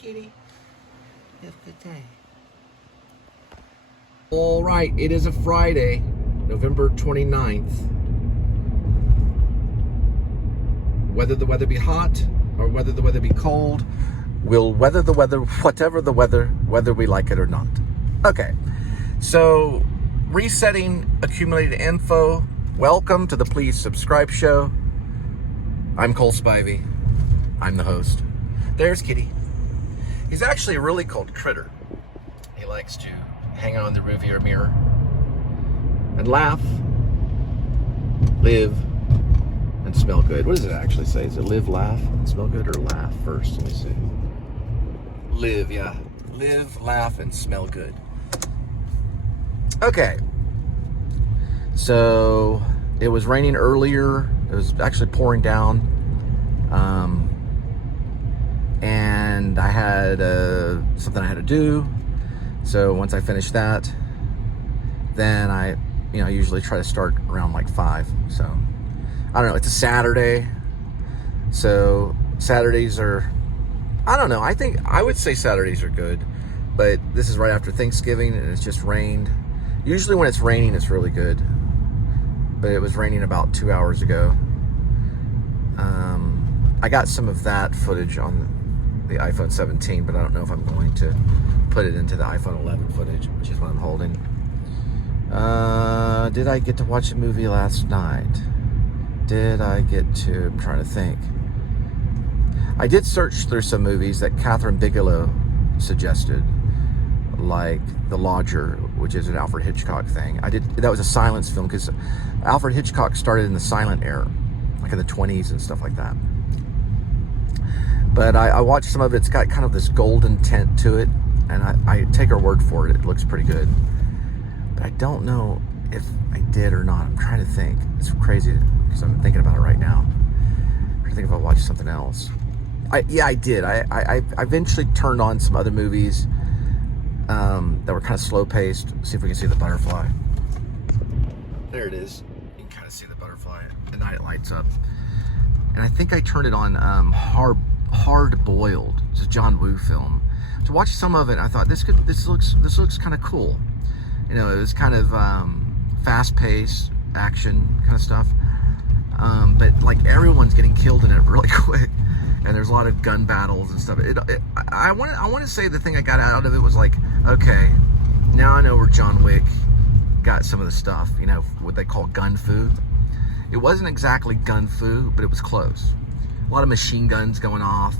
kitty. Have a good day. All right, it is a Friday, November 29th. Whether the weather be hot or whether the weather be cold, we'll weather the weather, whatever the weather, whether we like it or not. Okay, so resetting accumulated info. Welcome to the Please Subscribe show. I'm Cole Spivey. I'm the host. There's Kitty. He's actually a really cold critter. He likes to hang out in the rearview mirror and laugh, live, and smell good. What does it actually say? Is it live, laugh, and smell good, or laugh first? Let me see. Live, yeah. Live, laugh, and smell good. Okay. So it was raining earlier. It was actually pouring down. And I had something I had to do. So once I finished that, then I usually try to start around like 5. So I don't know. It's a Saturday. So Saturdays are, I don't know. I would say Saturdays are good, but this is right after Thanksgiving and it's just rained. Usually when it's raining, it's really good, but it was raining about 2 hours ago. I got some of that footage on the iPhone 17, but I don't know if I'm going to put it into the iPhone 11 footage, which is what I'm holding. Did I get to watch a movie last night? I'm trying to think. I did search through some movies that Catherine Bigelow suggested, like The Lodger, which is an Alfred Hitchcock thing. That was a silence film, because Alfred Hitchcock started in the silent era, like in the 20s and stuff like that. But I watched some of it. It's got kind of this golden tint to it, and I take her word for it. It looks pretty good. But I don't know if I did or not. I'm trying to think. It's crazy because I'm thinking about it right now. I'm trying to think if I watched something else. I did. I eventually turned on some other movies that were kind of slow-paced. See if we can see the butterfly. There it is. You can kind of see the butterfly. At night it lights up. And I think I turned it on Hard Boiled. It's a John Woo film. To watch some of it, I thought this looks kind of cool. It was kind of fast-paced action kind of stuff. But like everyone's getting killed in it really quick, and there's a lot of gun battles and stuff. I want to say the thing I got out of it was like, okay, now I know where John Wick got some of the stuff. What they call gun fu. It wasn't exactly gun fu, but it was close. A lot of machine guns going off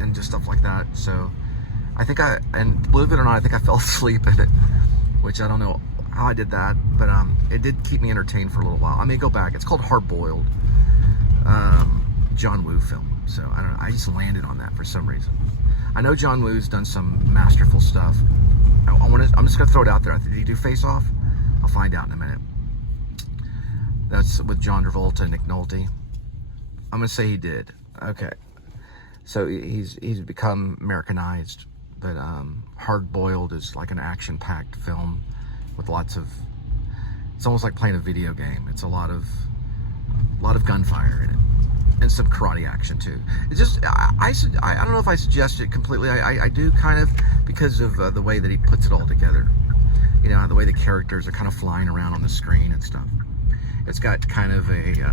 and just stuff like that. So and believe it or not, I think I fell asleep in it, which I don't know how I did that, but it did keep me entertained for a little while. I may go back. It's called Hard Boiled, John Woo film. So I don't know. I just landed on that for some reason. I know John Woo's done some masterful stuff. I'm just gonna throw it out there. Did he do Face Off? I'll find out in a minute. That's with John Travolta and Nick Nolte. I'm gonna say he did. Okay, so he's become Americanized, but Hard Boiled is like an action-packed film with lots of. It's almost like playing a video game. It's a lot of gunfire in it, and some karate action too. It's just I don't know if I suggest it completely. I do kind of, because of the way that he puts it all together. The way the characters are kind of flying around on the screen and stuff. It's got kind of a.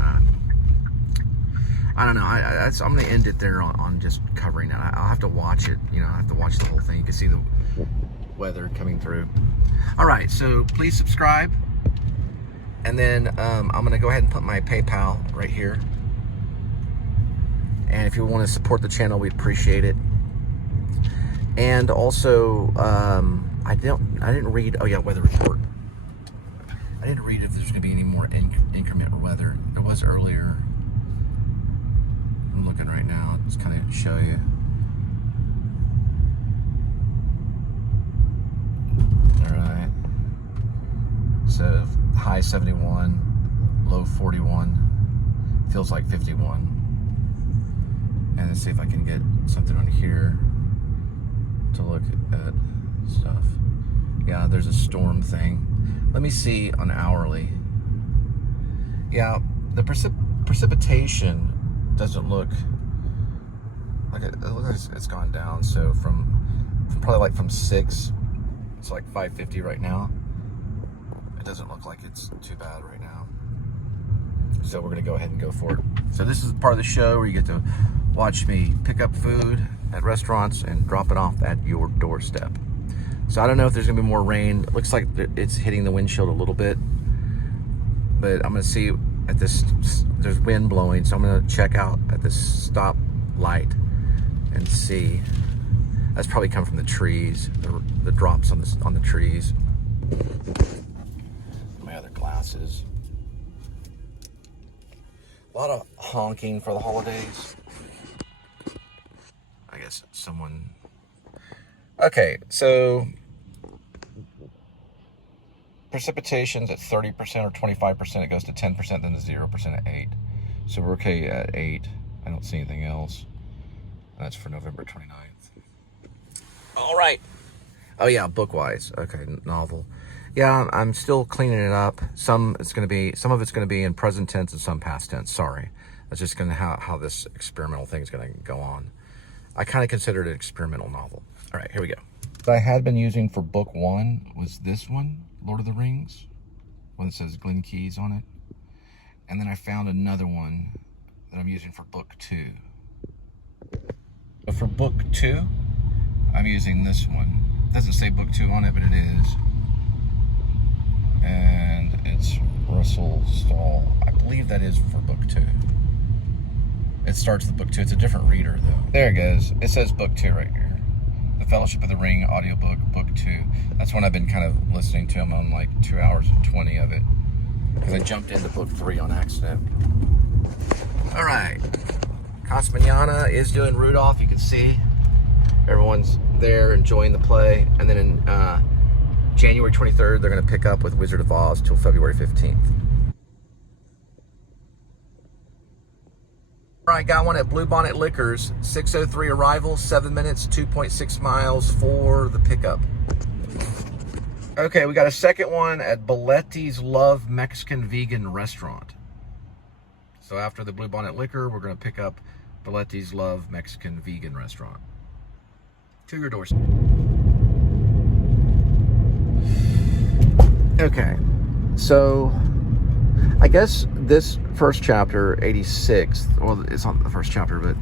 I don't know. I'm going to end it there on just covering it. I'll have to watch it. I have to watch the whole thing. You can see the weather coming through. All right. So please subscribe. And then I'm going to go ahead and put my PayPal right here. And if you want to support the channel, we'd appreciate it. And also, I didn't read. Oh yeah, weather report. I didn't read if there's going to be any more inclement weather. There was earlier. I'm looking right now. Just kind of show you. All right. So high 71, low 41. Feels like 51. And let's see if I can get something on here to look at stuff. Yeah, there's a storm thing. Let me see on hourly. Yeah, the precipitation doesn't look Look at it, looks like it's gone down. So from probably like from 6, it's like 550 right now. It doesn't look like it's too bad right now. So we're gonna go ahead and go for it. So this is part of the show where you get to watch me pick up food at restaurants and drop it off at your doorstep. So I don't know if there's gonna be more rain. It looks like it's hitting the windshield a little bit, but I'm gonna see at this, there's wind blowing, so I'm gonna check out at this stop light and see. That's probably come from the trees, the drops on the trees. My other glasses. A lot of honking for the holidays. I guess someone... Okay, so precipitation's at 30% or 25%. It goes to 10%, then to 0% at 8. So we're okay at 8. I don't see anything else. And that's for November 29th. All right. Oh yeah, book-wise. Okay, novel. Yeah, I'm still cleaning it up. Some of it's going to be in present tense and some past tense. Sorry. That's just going to how this experimental thing is going to go on. I kind of consider it an experimental novel. All right, here we go. What I had been using for book 1 was this one, Lord of the Rings, one that says Glen Keys on it. And then I found another one that I'm using for book 2. But for book 2, I'm using this one. It doesn't say book 2 on it, but it is. And it's Russell Stahl. I believe that is for book 2. It starts with book 2. It's a different reader, though. There it goes. It says book 2 right here. The Fellowship of the Ring audiobook, book 2. That's when I've been kind of listening to them on like 2 hours and 20 of it. Because I jumped into book 3 on accident. All right. Cosmaniana is doing Rudolph. You can see everyone's there enjoying the play. And then in January 23rd, they're going to pick up with Wizard of Oz till February 15th. All right, got one at Bluebonnet Liquors, 6:03 arrival, 7 minutes, 2.6 miles for the pickup. Okay, we got a second one at Belletti's Love Mexican Vegan Restaurant. So after the Bluebonnet Liquor, we're going to pick up Belletti's Love Mexican Vegan Restaurant to your doorstep. Okay, so I guess this first chapter, 86, well, it's not the first chapter, but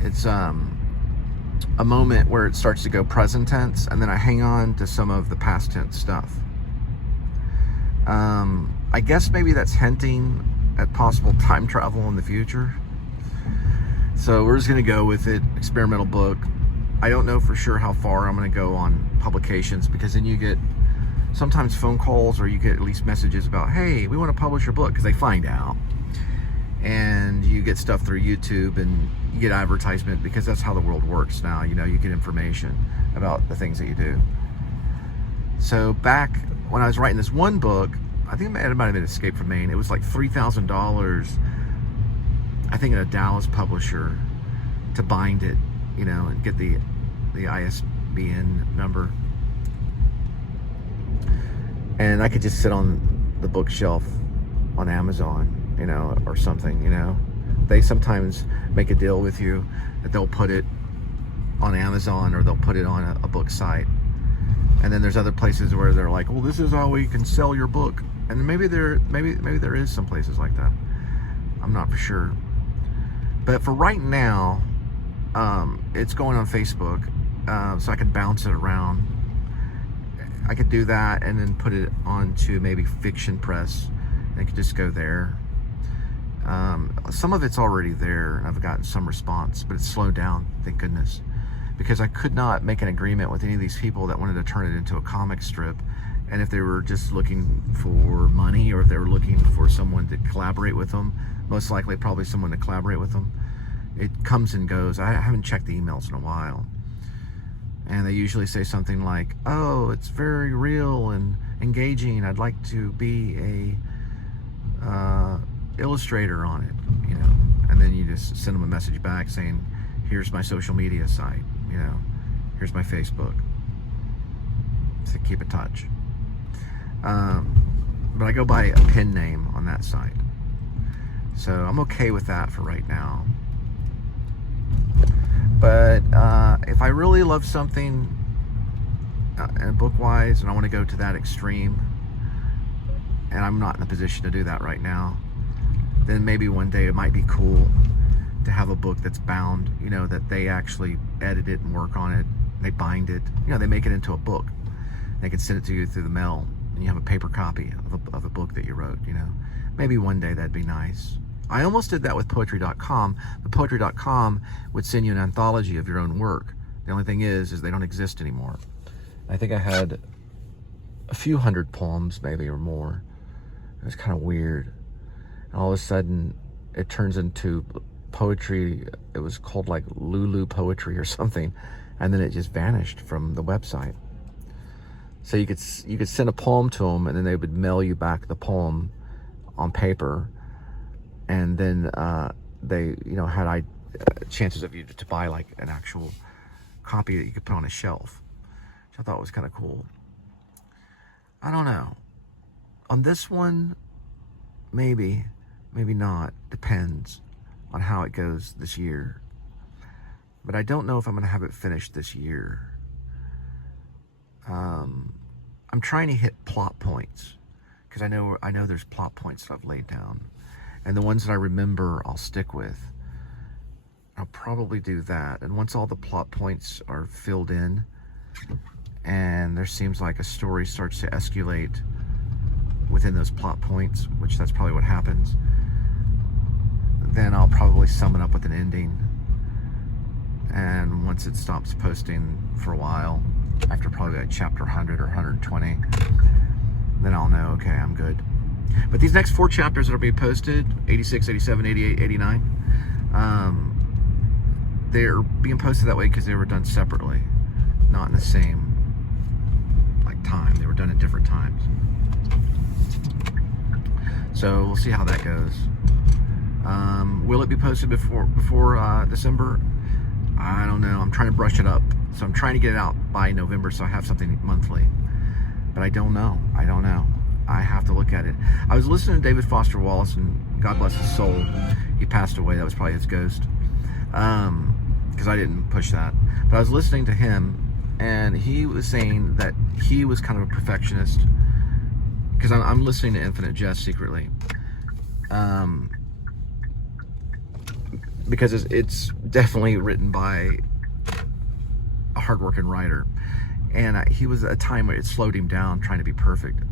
it's a moment where it starts to go present tense, and then I hang on to some of the past tense stuff. I guess maybe that's hinting at possible time travel in the future. So we're just going to go with it, experimental book. I don't know for sure how far I'm going to go on publications, because then you get sometimes phone calls, or you get at least messages about, hey, we want to publish your book, because they find out. And you get stuff through YouTube, and you get advertisement, because that's how the world works now. You know, you get information about the things that you do. So back when I was writing this one book, I think it might have been Escape from Maine. It was like $3,000, I think, at a Dallas publisher to bind it, you know, and get the ISBN number. And I could just sit on the bookshelf on Amazon, you know, or something, you know. They sometimes make a deal with you that they'll put it on Amazon, or they'll put it on a book site. And then there's other places where they're like, well, this is how we can sell your book. And maybe there is some places like that. I'm not for sure. But for right now, it's going on Facebook, so I can bounce it around. I could do that and then put it onto maybe Fiction Press, and it could just go there. Some of it's already there, and I've gotten some response, but it's slowed down, thank goodness, because I could not make an agreement with any of these people that wanted to turn it into a comic strip. And if they were just looking for money, or if they were looking for someone to collaborate with them, most likely probably someone to collaborate with them, it comes and goes. I haven't checked the emails in a while. And they usually say something like, oh, it's very real and engaging. I'd like to be a illustrator on it, you know. And then you just send them a message back saying, here's my social media site, you know. Here's my Facebook. To keep in touch. But I go by a pen name on that site. So I'm okay with that for right now. But if I really love something book-wise, and I want to go to that extreme, and I'm not in a position to do that right now, then maybe one day it might be cool to have a book that's bound, you know, that they actually edit it and work on it, they bind it, you know, they make it into a book. They can send it to you through the mail, and you have a paper copy of a book that you wrote, you know. Maybe one day that'd be nice. I almost did that with Poetry.com, but Poetry.com would send you an anthology of your own work. The only thing is they don't exist anymore. I think I had a few hundred poems, maybe, or more. It was kind of weird. And all of a sudden, it turns into poetry. It was called like Lulu Poetry or something, and then it just vanished from the website. So you could send a poem to them, and then they would mail you back the poem on paper, and then they, you know, had chances of you to buy like an actual copy that you could put on a shelf, which I thought was kind of cool. I don't know. On this one, maybe not. Depends on how it goes this year. But I don't know if I'm going to have it finished this year. I'm trying to hit plot points, because I know there's plot points that I've laid down, and the ones that I remember I'll stick with. I'll probably do that, and once all the plot points are filled in and there seems like a story starts to escalate within those plot points, which that's probably what happens, then I'll probably sum it up with an ending. And once it stops posting for a while, after probably like chapter 100 or 120, then I'll know, okay, I'm good. But these next 4 chapters that are being posted, 86, 87, 88, 89, they're being posted that way because they were done separately, not in the same like time. They were done at different times. So we'll see how that goes. Will it be posted before December? I don't know. I'm trying to brush it up. So I'm trying to get it out by November so I have something monthly. But I don't know. I have to look at it. I was listening to David Foster Wallace, and God bless his soul, he passed away. That was probably his ghost. Because I didn't push that. But I was listening to him, and he was saying that he was kind of a perfectionist. Because I'm listening to Infinite Jest secretly. Because it's definitely written by a hardworking writer. And he was at a time where it slowed him down trying to be perfect.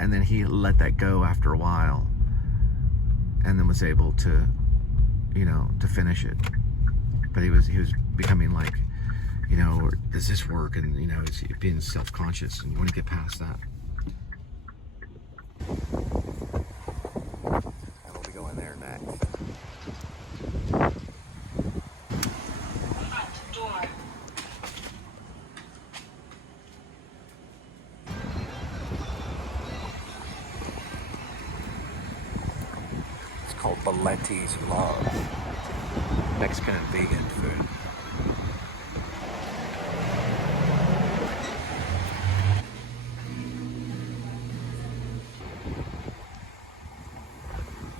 And then he let that go after a while, and then was able to, you know, to finish it. But he was becoming like, you know, does this work? And, you know, he's being self-conscious, and you want to get past that. And we'll be going there next. Called Valenti's Love. Mexican and vegan food.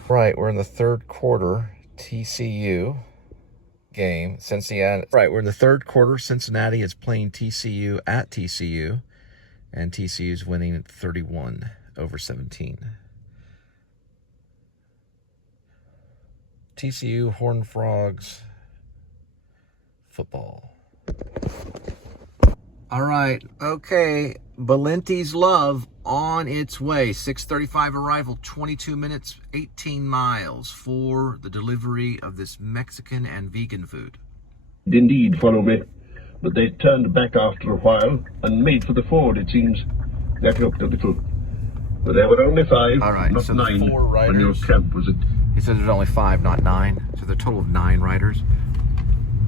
Right, we're in the third quarter. TCU game. Cincinnati. Right, we're in the third quarter. Cincinnati is playing TCU at TCU, and TCU is winning at 31-17. TCU Horned Frogs football. All right, okay. Valenti's Love on its way. 6:35 arrival, 22 minutes, 18 miles for the delivery of this Mexican and vegan food. Indeed, follow me, but they turned back after a while and made for the ford, it seems. That helped a little. But there were only 5, all right, not so 9, 4 riders. when your camp was at... He says there's only 5, not 9. So the total of 9 riders.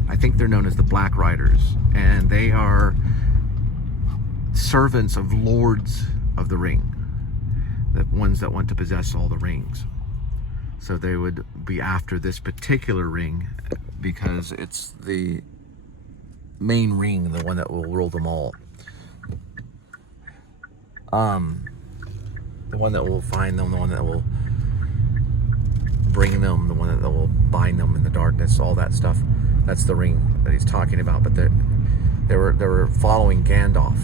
I think they're known as the Black Riders, and they are servants of lords of the ring, the ones that want to possess all the rings. So they would be after this particular ring because it's the main ring, the one that will rule them all. The one that will find them, the one that will bring them, the one that will bind them in the darkness, all that stuff. That's the ring that he's talking about. But they were following Gandalf,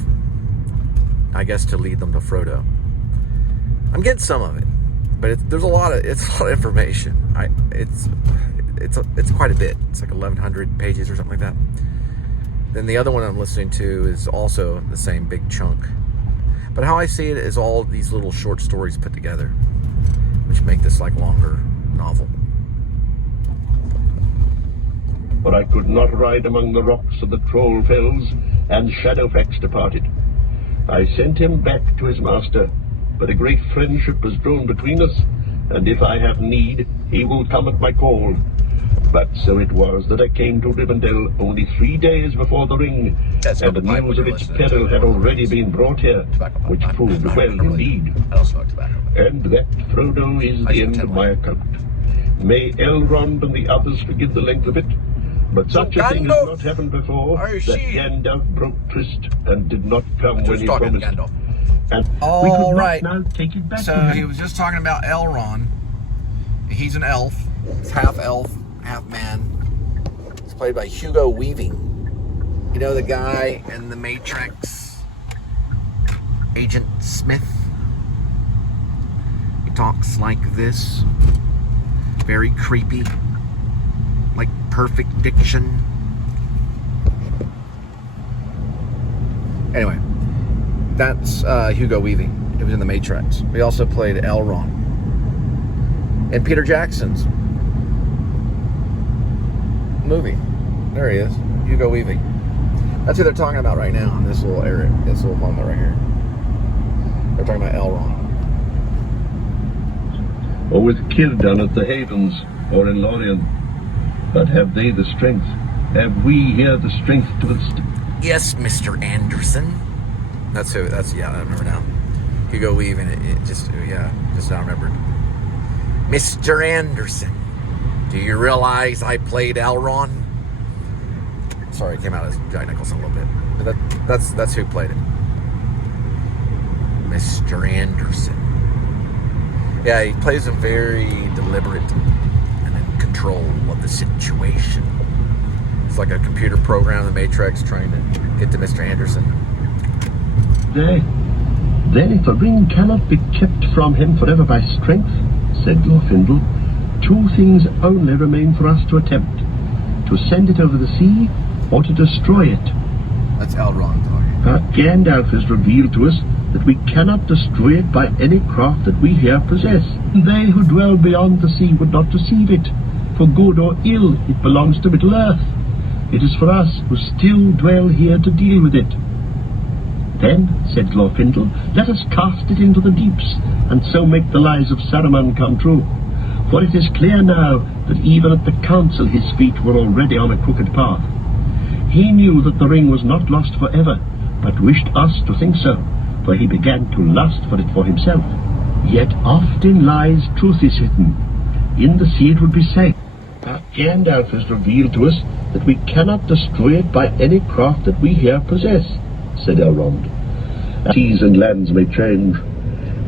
I guess, to lead them to Frodo. I'm getting some of it, but there's a lot of information. It's quite a bit. It's like 1,100 pages or something like that. Then the other one I'm listening to is also the same big chunk. But how I see it is all these little short stories put together, which make this like longer novel. But I could not ride among the rocks of the Troll Fells, and Shadowfax departed. I sent him back to his master, but a great friendship was drawn between us, and if I have need, he will come at my call. But so it was that I came to Rivendell only 3 days before the ring, and the news of its peril had already been brought here, which proved well indeed. And that, Frodo, is the end of my account. May Elrond and the others forgive the length of it, but such a thing has not happened before, that Gandalf broke tryst and did not come when he promised. And we could not now take it back. So he was just talking about Elrond. He's an elf. He's half elf, half man. He's played by Hugo Weaving. You know the guy in The Matrix, Agent Smith? He talks like this. Very creepy. Like perfect diction. Anyway, that's Hugo Weaving. He was in The Matrix. He also played Elrond in Peter Jackson's movie. There he is, Hugo Weaving. That's who they're talking about right now in this little area, this little moment right here. They're talking about Elrond. Or with Círdan at the Havens, or in Lorien. But have they the strength? Have we here the strength to withstand? Yes, Mr. Anderson. That's who. Yeah, I remember now. Hugo Weaving. Just now remembered. Mr. Anderson. Do you realize I played Elrond? Sorry, it came out as Jack Nicholson a little bit. But that's who played it. Mr. Anderson. Yeah, he plays him very deliberate and in control of the situation. It's like a computer program in The Matrix trying to get to Mr. Anderson. Then if a ring cannot be kept from him forever by strength, said Glorfindel, 2 things only remain for us to attempt: to send it over the sea, or to destroy it. That's Elrond talking. But Gandalf has revealed to us that we cannot destroy it by any craft that we here possess. They who dwell beyond the sea would not receive it. For good or ill, it belongs to Middle-earth. It is for us who still dwell here to deal with it. Then, said Glorfindel, let us cast it into the deeps, and so make the lies of Saruman come true. For it is clear now that even at the council his feet were already on a crooked path. He knew that the ring was not lost forever, but wished us to think so, for he began to lust for it for himself. Yet oft in lies truth is hidden. In the sea it would be safe. But Gandalf has revealed to us that we cannot destroy it by any craft that we here possess, said Elrond. Seas and lands may change,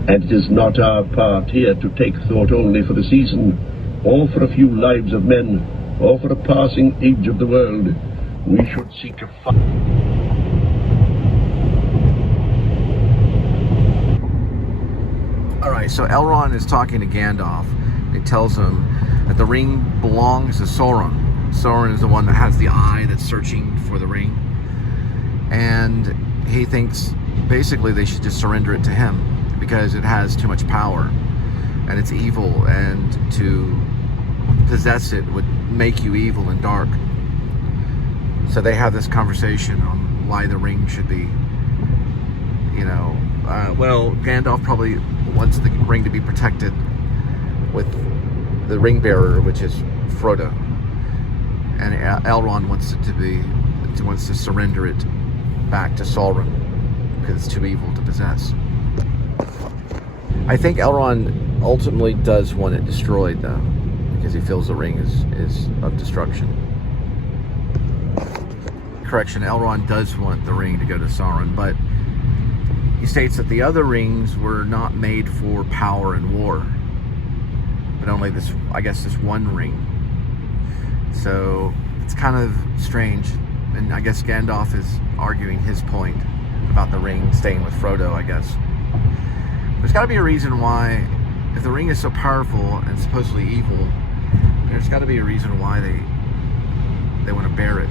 and it is not our part here to take thought only for the season, or for a few lives of men, or for a passing age of the world. We should seek a fight. Alright, so Elrond is talking to Gandalf. He tells him that the ring belongs to Sauron. Sauron is the one that has the eye that's searching for the ring. And he thinks basically they should just surrender it to him because it has too much power and it's evil, and to possess it would make you evil and dark. So they have this conversation on why the ring should be, well, Gandalf probably wants the ring to be protected with the ring bearer, which is Frodo, and Elrond wants to surrender it back to Sauron because it's too evil to possess. I think Elrond ultimately does want it destroyed, though, because he feels the ring is of destruction. Correction, Elrond does want the ring to go to Sauron, but he states that the other rings were not made for power and war, but but only this, I guess, this one ring. So it's kind of strange, and I guess Gandalf is arguing his point about the ring staying with Frodo, I guess. There's got to be a reason why, if the ring is so powerful and supposedly evil, there's got to be a reason why they want to bear it.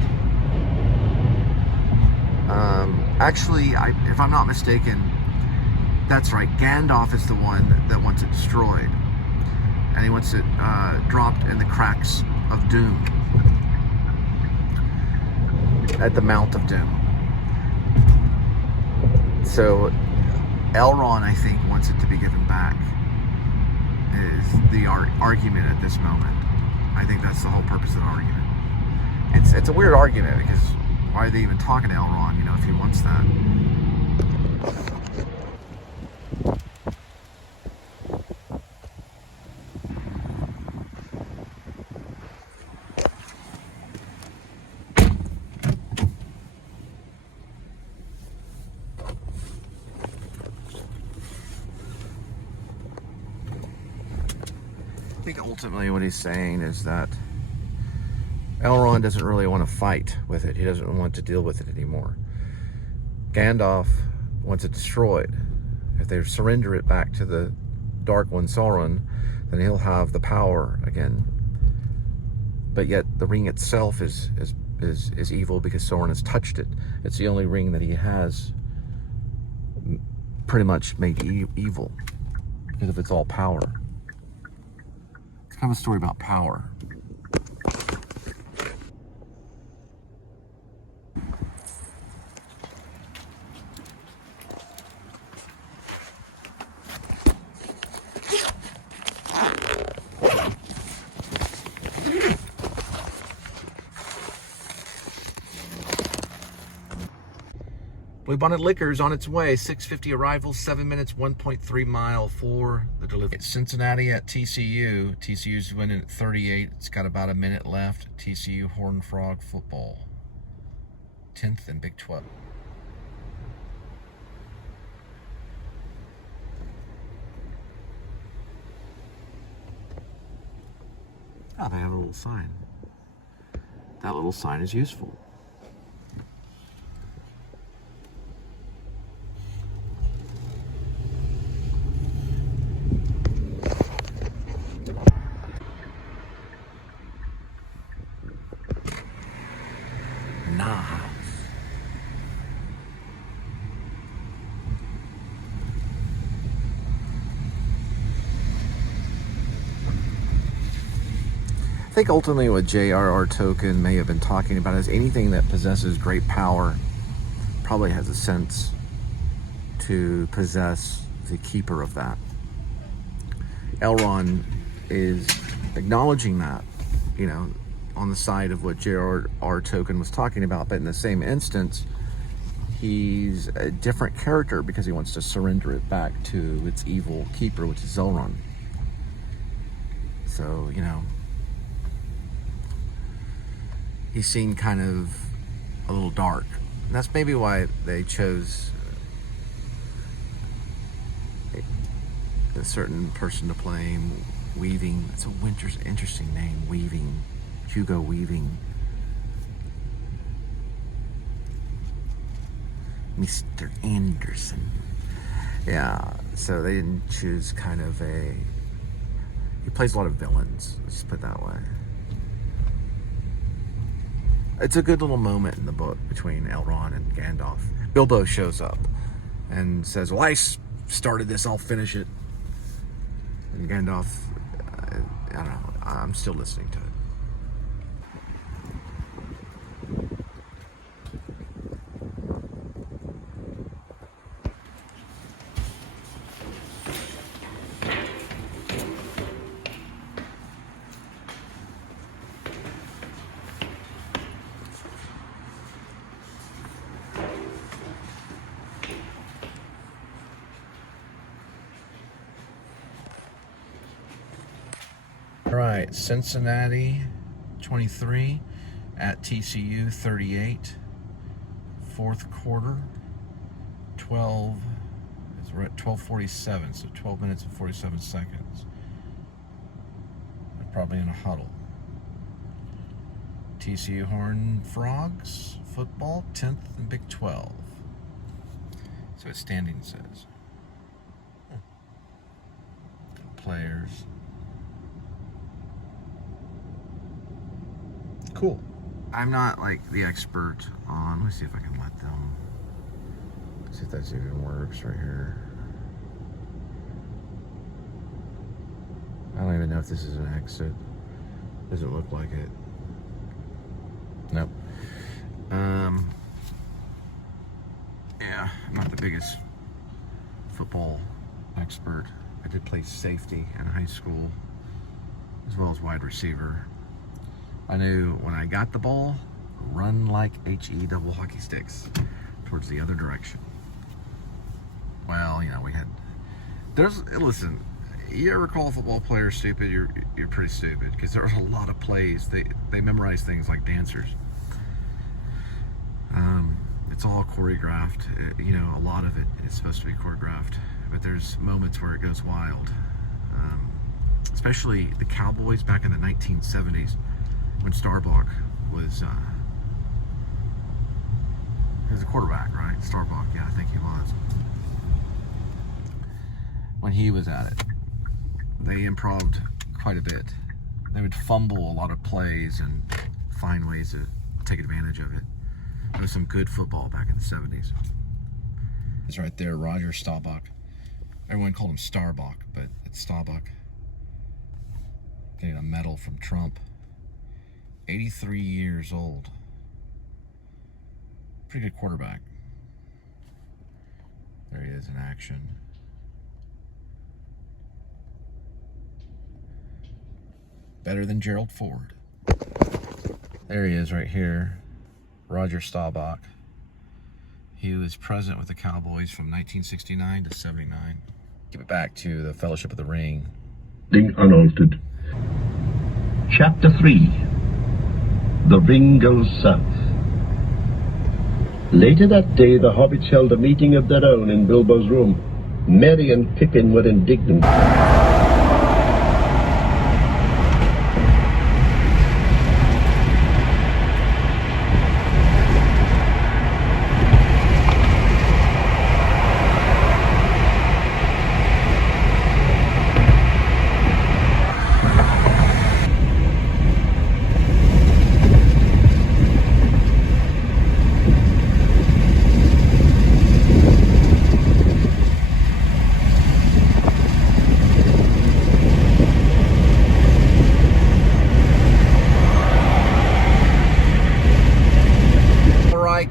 Actually, if I'm not mistaken, that's right. Gandalf is the one that wants it destroyed, and he wants it dropped in the cracks of Doom, at the Mount of Doom. So Elrond, I think, wants it to be given back, is the argument at this moment. I think that's the whole purpose of the argument. It's a weird argument, because why are they even talking to Elrond, if he wants that? I think ultimately what he's saying is that Elrond doesn't really want to fight with it. He doesn't want to deal with it anymore. Gandalf wants it destroyed. If they surrender it back to the Dark One, Sauron, then he'll have the power again. But yet the ring itself is evil, because Sauron has touched it. It's the only ring that he has pretty much made evil, because of its all power. It's kind of a story about power. Bluebonnet Liquor's on its way. 6:50 arrival, 7 minutes, 1.3 mile for the delivery. It's Cincinnati at TCU. TCU's winning at 38. It's got about a minute left. TCU Horned Frog football. 10th in Big 12. Oh, they have a little sign. That little sign is useful. I think ultimately what J.R.R. Tolkien may have been talking about is anything that possesses great power probably has a sense to possess the keeper of that. Elrond is acknowledging that, on the side of what J.R.R. Tolkien was talking about, but in the same instance, he's a different character because he wants to surrender it back to its evil keeper, which is Elrond. So, he's seen kind of a little dark. And that's maybe why they chose a certain person to play him, Weaving. It's a interesting name, Weaving. Hugo Weaving. Mr. Anderson. Yeah, so they didn't choose kind of he plays a lot of villains, let's just put it that way. It's a good little moment in the book between Elrond and Gandalf. Bilbo shows up and says, well, I started this, I'll finish it. And Gandalf, I don't know, I'm still listening to it. All right, Cincinnati 23 at TCU 38. Fourth quarter, 12. We're at 12:47, so 12 minutes and 47 seconds. probably in a huddle. TCU Horned Frogs football, 10th and Big 12. So it's standing says. Players. Cool. I'm not like the expert on, let me see if I can let them, see if that even works right here. I don't even know if this is an exit. Doesn't look like it. Nope. Yeah, I'm not the biggest football expert. I did play safety in high school as well as wide receiver. I knew when I got the ball, run like HE double hockey sticks towards the other direction. Well, you know, listen, you ever call a football player stupid, you're pretty stupid, because there's a lot of plays. They memorize things like dancers. It's all choreographed. You know, a lot of it is supposed to be choreographed, but there's moments where it goes wild. Especially the Cowboys back in the 1970s when Starbuck was he was a quarterback, right? Starbuck, yeah, I think he was. When he was at it, they improv'd quite a bit. They would fumble a lot of plays and find ways to take advantage of it. There was some good football back in the 70s. It's right there, Roger Staubach. Everyone called him Starbuck, but it's Staubach. Getting a medal from Trump. 83 years old. Pretty good quarterback. There he is in action. Better than Gerald Ford. There he is right here. Roger Staubach. He was president with the Cowboys from 1969 to 79. Give it back to the Fellowship of the Ring. Unaltered. Chapter 3. The Ring Goes South. Later that day, the hobbits held a meeting of their own in Bilbo's room. Merry and Pippin were indignant.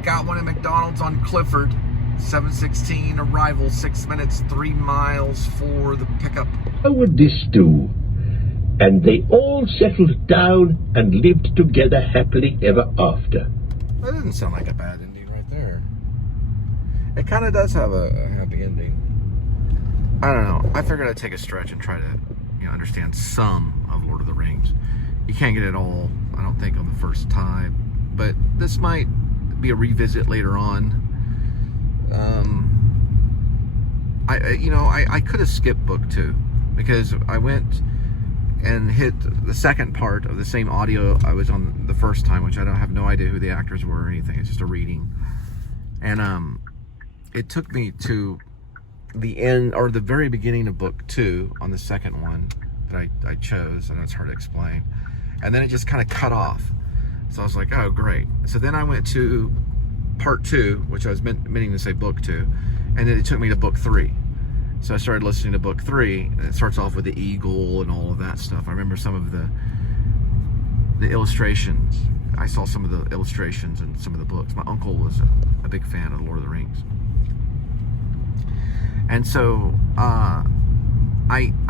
Got one at McDonald's on Clifford. 7:16 arrival, 6 minutes, 3 miles for the pickup. How would this do? And they all settled down and lived together happily ever after. That doesn't sound like a bad ending right there. It kind of does have a happy ending. I don't know. I figured I'd take a stretch and try to, understand some of Lord of the Rings. You can't get it all, I don't think, on the first time. But this might be a revisit later on. I could have skipped book 2 because I went and hit the second part of the same audio I was on the first time, which I have no idea who the actors were or anything. It's just a reading. And it took me to the end or the very beginning of book 2 on the second one that I chose. I know it's hard to explain. And then it just kind of cut off. So I was like, oh, great. So then I went to part 2, which I was meaning to say book 2, and then it took me to book 3. So I started listening to book 3, and it starts off with the eagle and all of that stuff. I remember some of the illustrations. I saw some of the illustrations in some of the books. My uncle was a big fan of Lord of the Rings. And so I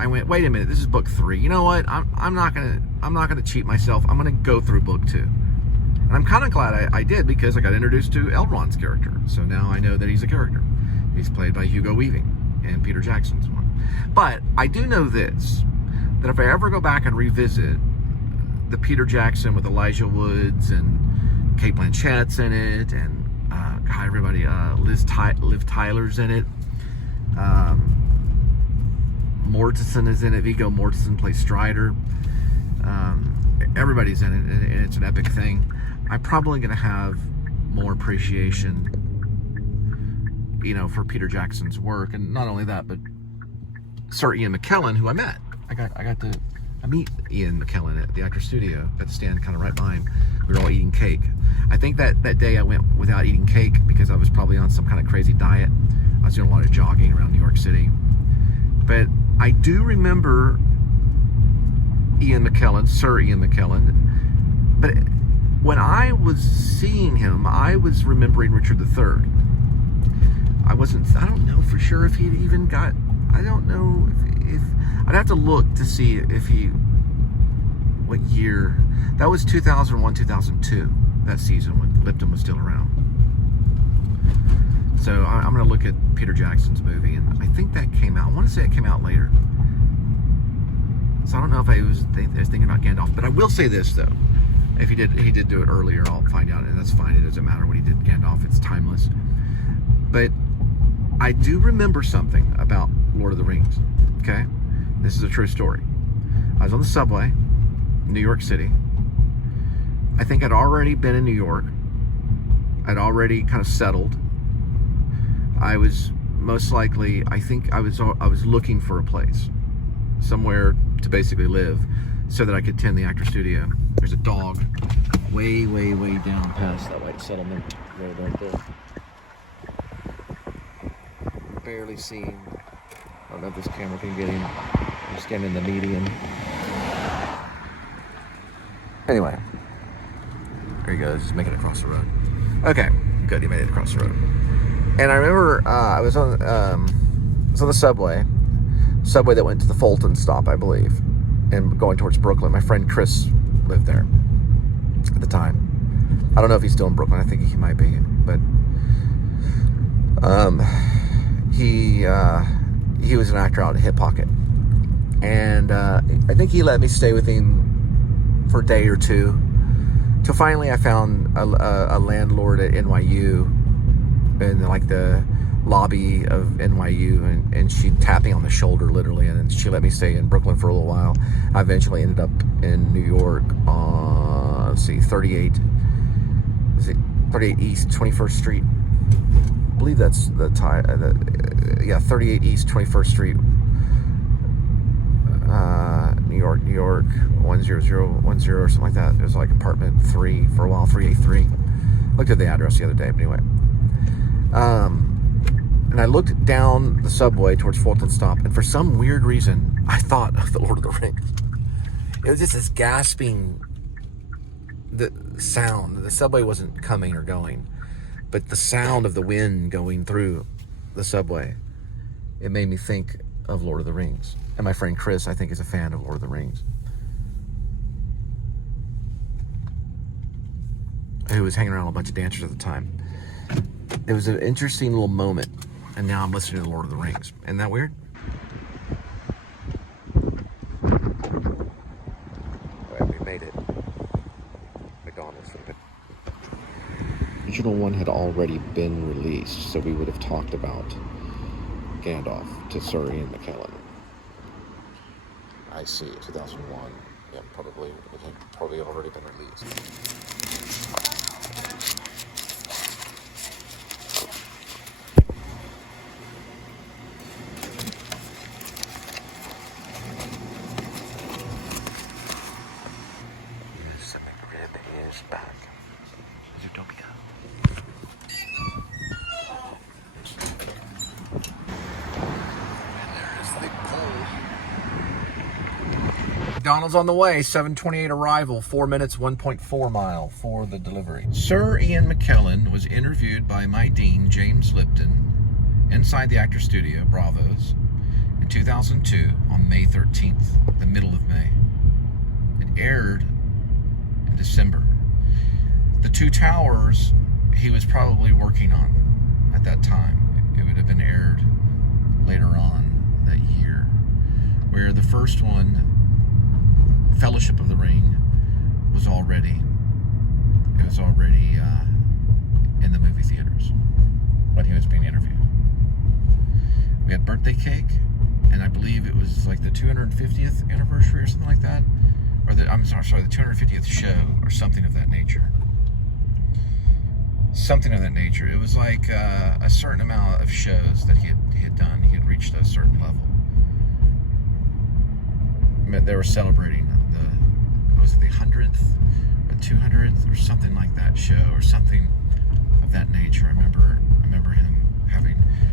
went, wait a minute, this is book 3. You know what? I'm not gonna cheat myself. I'm gonna go through book 2. And I'm kind of glad I did, because I got introduced to Elrond's character. So now I know that he's a character. He's played by Hugo Weaving in Peter Jackson's one. But I do know this, that if I ever go back and revisit the Peter Jackson with Elijah Woods and Cate Blanchett's in it, and everybody, Liv Tyler's in it. Mortensen is in it. Viggo Mortensen plays Strider. Everybody's in it, and it's an epic thing. I'm probably going to have more appreciation, for Peter Jackson's work, and not only that, but Sir Ian McKellen, who I met. I got to meet Ian McKellen at the Actors Studio. Got to stand kind of right behind. We were all eating cake. I think that day I went without eating cake because I was probably on some kind of crazy diet. I was doing a lot of jogging around New York City. But I do remember Ian McKellen, Sir Ian McKellen. But when I was seeing him, I was remembering Richard III. I don't know for sure if he'd even got, I don't know if I'd have to look to see what year. That was 2001, 2002, that season when Lipton was still around. So I'm going to look at Peter Jackson's movie, and I think that came out. I want to say it came out later. So I don't know if I was thinking about Gandalf, but I will say this though: if he did do it earlier, I'll find out, and that's fine. It doesn't matter when he did Gandalf; it's timeless. But I do remember something about Lord of the Rings. Okay, this is a true story. I was on the subway, New York City. I think I'd already been in New York. I'd already kind of settled. I was most likely, I think I was looking for a place, somewhere to basically live, so that I could attend the Actors Studio. There's a dog way, way, way down past that white settlement road right there. Barely seen. I don't know if this camera can get him. I'm standing in the median. Anyway, there he goes, making it across the road. Okay, good, he made it across the road. And I remember I was on the subway that went to the Fulton stop, I believe, and going towards Brooklyn. My friend Chris lived there at the time. I don't know if he's still in Brooklyn. I think he might be, but he was an actor out in Hip Pocket, and I think he let me stay with him for a day or two, till finally I found a landlord at NYU in like the lobby of NYU, and she tapped me on the shoulder literally, and then she let me stay in Brooklyn for a little while. I eventually ended up in New York on 38 East 21st Street. I believe that's the time. 38 East 21st Street, New York 10010 or something like that. It was like apartment 3 for a while, 383. Looked at the address the other day, but anyway. And I looked down the subway towards Fulton Stop, and for some weird reason, I thought of the Lord of the Rings. It was just this gasping the sound. The subway wasn't coming or going, but the sound of the wind going through the subway, it made me think of Lord of the Rings. And my friend Chris, I think, is a fan of Lord of the Rings, who was hanging around with a bunch of dancers at the time. It was an interesting little moment, and now I'm listening to Lord of the Rings. Isn't that weird? Right, we made it. McDonald's. The original one had already been released, so we would have talked about Gandalf to Sir Ian McKellen. I see, 2001. Yeah, probably already been released. McDonald's on the way, 7:28 arrival, 4 minutes, 1.4 mile for the delivery. Sir Ian McKellen was interviewed by my dean, James Lipton, inside the Actors Studio, Bravos, in 2002 on May 13th, the middle of May. It aired in December. The Two Towers he was probably working on at that time. It would have been aired later on that year, where the first one, Fellowship of the Ring, was already in the movie theaters when he was being interviewed. We had birthday cake, and I believe it was like the 250th anniversary or something like that the 250th show, or something of that nature. Something of that nature. It was like a certain amount of shows that he had done. He had reached a certain level. They were celebrating was it the 100th or 200th or something like that show, or something of that nature. I remember him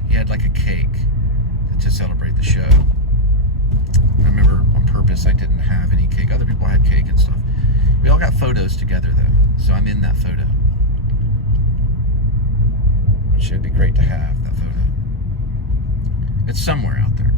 he had like a cake to celebrate the show. I remember on purpose I didn't have any cake. Other people had cake and stuff. We all got photos together though, so I'm in that photo. Which would be great to have, that photo. It's somewhere out there.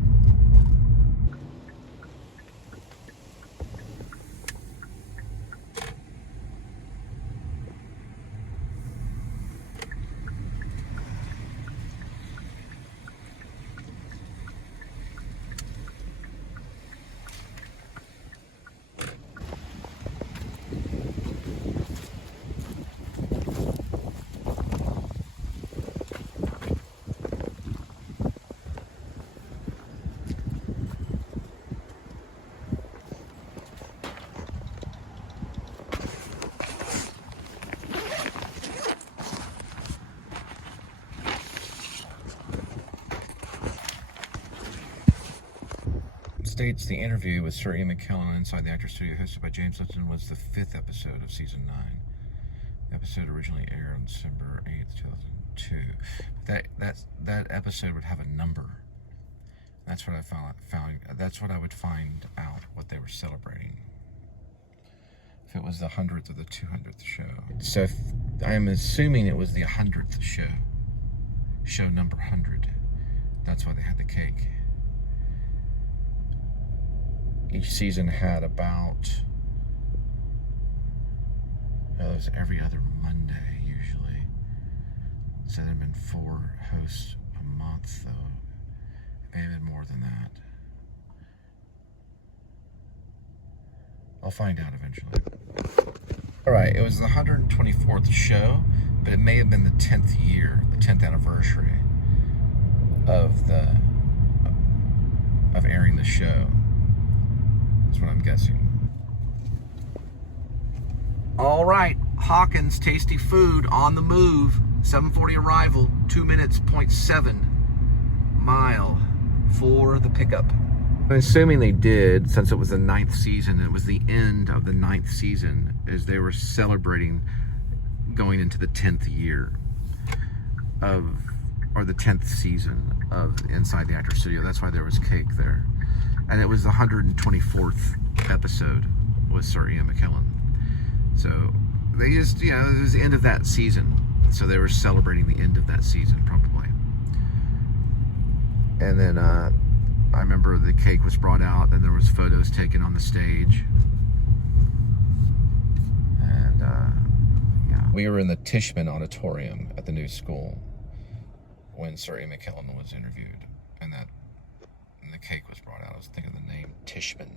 States the interview with Sir Ian McKellen inside the Actors Studio, hosted by James Lipton, was the 5th episode of season 9. The episode originally aired on December 8th, 2002. That episode would have a number. That's what I found. That's what I would find out what they were celebrating. If it was the 100th or the 200th show. So I am assuming it was the 100th show. Show number 100. That's why they had the cake. Each season had about, it was every other Monday usually. So there had been 4 hosts a month, though. It may have been more than that. I'll find out eventually. Alright, it was the 124th show, but it may have been the 10th year, the 10th anniversary of airing the show. That's what I'm guessing. All right, Hawkins Tasty Food on the move. 7:40 arrival, 2 minutes, 0.7 mile for the pickup. I'm assuming they did, since it was the 9th season. It was the end of the 9th season, as they were celebrating going into the 10th year or the 10th season of Inside the Actors Studio. That's why there was cake there. And it was the 124th episode with Sir Ian McKellen. So they just, it was the end of that season. So they were celebrating the end of that season, probably. And then I remember the cake was brought out and there was photos taken on the stage. And we were in the Tishman Auditorium at the new school when Sir Ian McKellen was interviewed. And the cake was brought out. I was thinking of the name Tishman.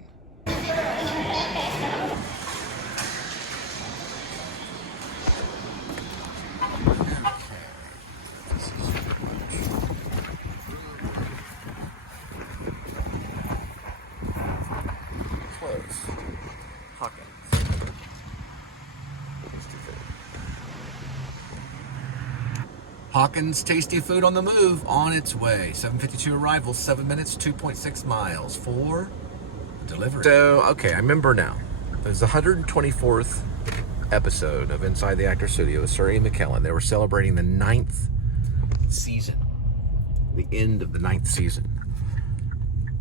Close. Hawkins. Hawkins Tasty Food on the move, on its way. 7:52 arrival, 7 minutes, 2.6 miles for delivery. So, okay, I remember now. It was the 124th episode of Inside the Actors Studio with Sir Ian McKellen. They were celebrating the 9th season. The end of the 9th season.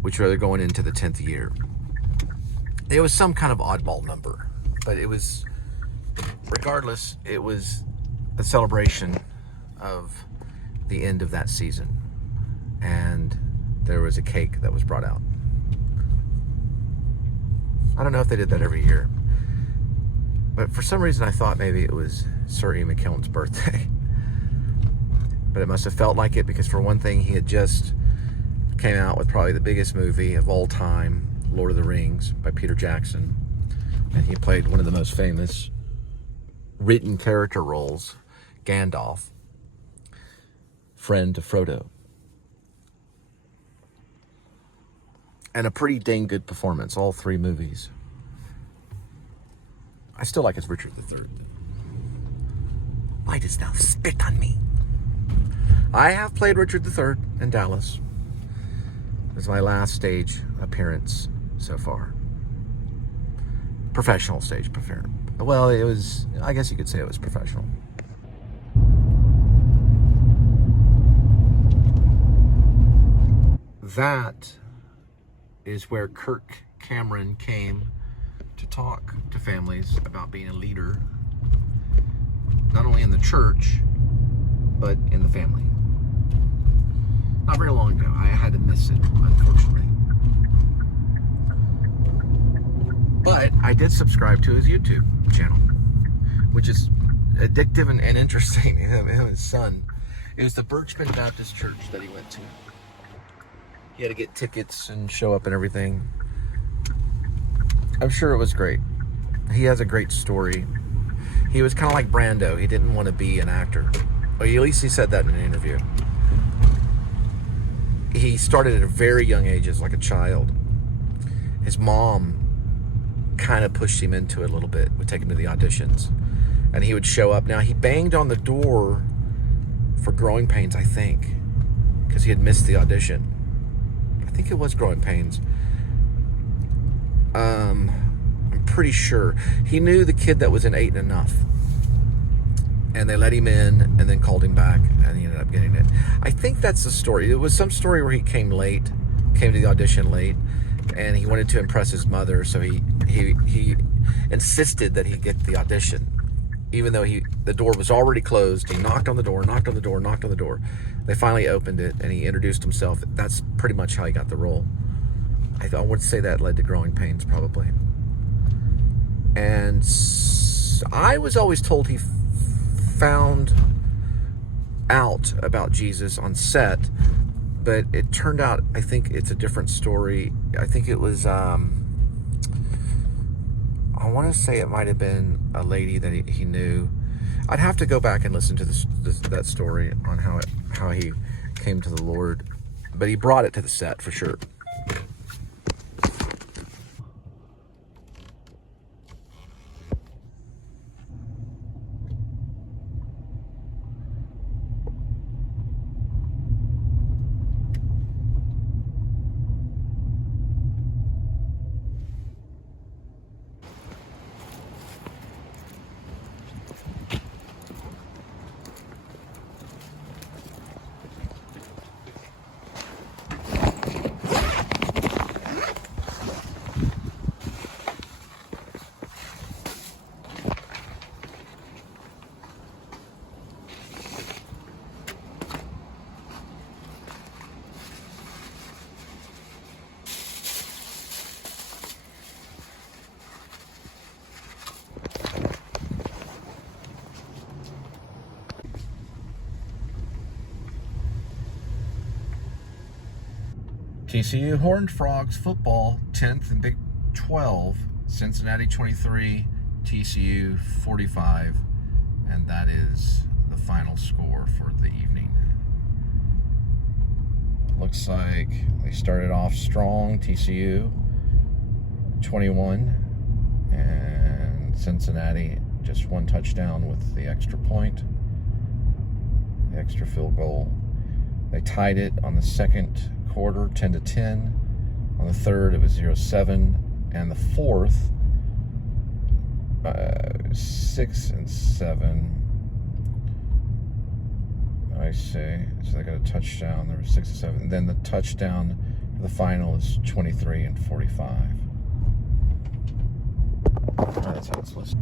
Which they're going into the 10th year. It was some kind of oddball number. But it was, regardless, it was a celebration of the end of that season. And there was a cake that was brought out. I don't know if they did that every year, but for some reason I thought maybe it was Sir Ian McKellen's birthday. But it must have felt like it, because for one thing, he had just came out with probably the biggest movie of all time, Lord of the Rings by Peter Jackson, and he played one of the most famous written character roles, Gandalf, friend to Frodo. And a pretty dang good performance, all 3 movies. I still like his Richard III. Why dost thou spit on me? I have played Richard III in Dallas. It's my last stage appearance so far. Professional stage appearance. Well, it was, I guess you could say it was professional. That is where Kirk Cameron came to talk to families about being a leader, not only in the church, but in the family. Not very long ago. I had to miss it, unfortunately. But I did subscribe to his YouTube channel, which is addictive and interesting. Him and his son. It was the Birchman Baptist Church that he went to. He had to get tickets and show up and everything. I'm sure it was great. He has a great story. He was kind of like Brando. He didn't want to be an actor. Or at least he said that in an interview. He started at a very young age as like a child. His mom kind of pushed him into it a little bit, would take him to the auditions. And he would show up. Now, he banged on the door for Growing Pains, I think, because he had missed the audition. I think it was Growing Pains. I'm pretty sure. He knew the kid that was in 8 and Enough. And they let him in and then called him back, and he ended up getting it. I think that's the story. It was some story where he came to the audition late, and he wanted to impress his mother, so he insisted that he get the audition. Even though the door was already closed, he knocked on the door. They finally opened it, and he introduced himself. That's pretty much how he got the role. I would say that led to Growing Pains, probably. And I was always told he found out about Jesus on set, but it turned out, I think it's a different story. I think it was, I want to say it might have been a lady that he knew. I'd have to go back and listen to that story on how he came to the Lord, but he brought it to the set for sure. TCU Horned Frogs football, 10th and Big 12, Cincinnati 23, TCU 45, and that is the final score for the evening. Looks like they started off strong, TCU 21, and Cincinnati just one touchdown with the extra point, the extra field goal. They tied it on the second quarter, 10-10. On the third, it was 0-7, and the fourth, 6-7. I see. So they got a touchdown. There was 6-7. Then the touchdown for the final is 23-45. That's how it's listed.